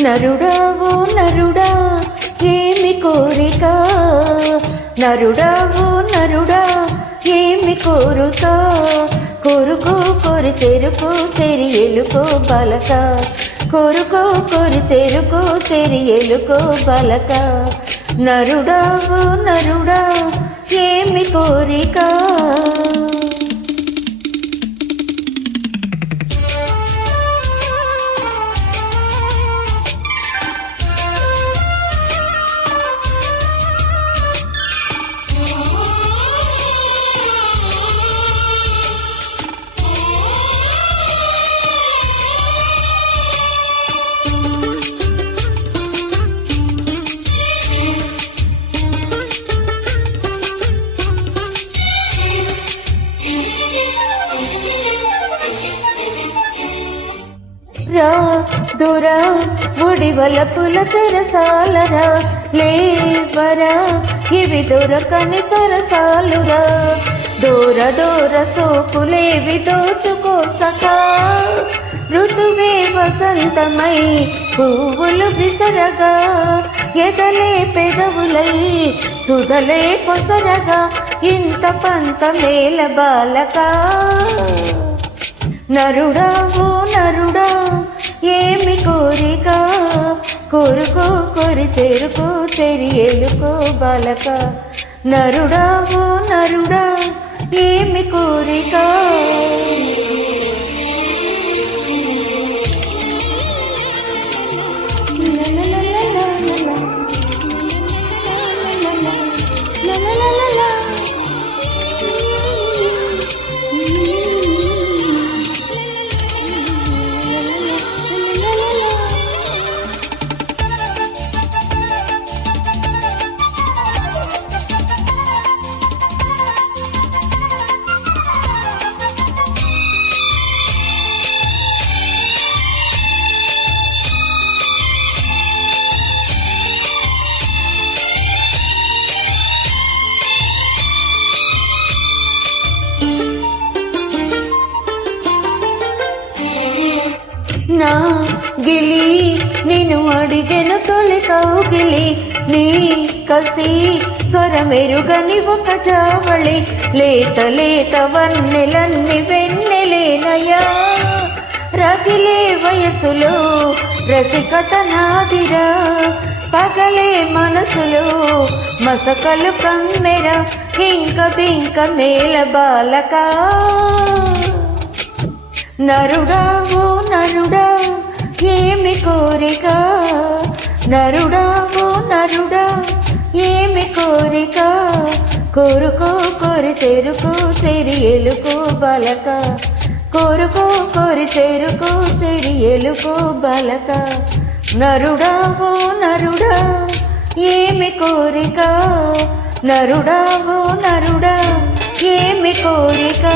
నరుడావో నరుడా ఏమి కోరిక, నరుడావో నరుడా ఏమి కోరుక, కోరుకో కోరి చెరుకో చెరి ఎలుకో బలక, కోరుకో కోరి చెరుకో చెరి ఎలుకో బలక, నరుడావో నరుడా ఏమి కోరిక. రా దురా ఒడివలపుల తెరసాలరా, లేవరా ఇవి దొరకని సరసాలురా, దూర దూర సోకులేవి దోచుకో సఖా, ఋతువే వసంతమై పువ్వులు విసరగా, ఎదలే పెదవులై సుధలే కొసరగా, ఇంత పంత మేల బాలక, నరుడావో నరుడా ఏమి కోరిక, కోరుకో కోరి చెరుకో చెరి ఎలుకో బాలక, నరుడావో నరుడా ఏమి కోరిక. నా గిలి నిన్ను అడిగెను తొలి కౌగిలి, నీ కసి స్వరమెరుగని ఒక జావళి, లేత లేత వన్నెలన్ని వెన్నెలేనయా, రగిలే వయసులో రసికత నాదిరా, పగలే మనసులో మసకలు కమ్మెర, ఇంక బింక మేల బాలక, నరుడావో నరుడా ఏమి కోరిక, నరుడావో నరుడా ఏమి కోరిక, కోరుకో కోరి చెరుకో చెరి ఎలుకో బలక, కోరుకో కోరి చెరుకో చెరి ఎలుకో బలక, నరుడావో నరుడా ఏమి కోరిక, నరుడావో నరుడా ఏమి కోరిక.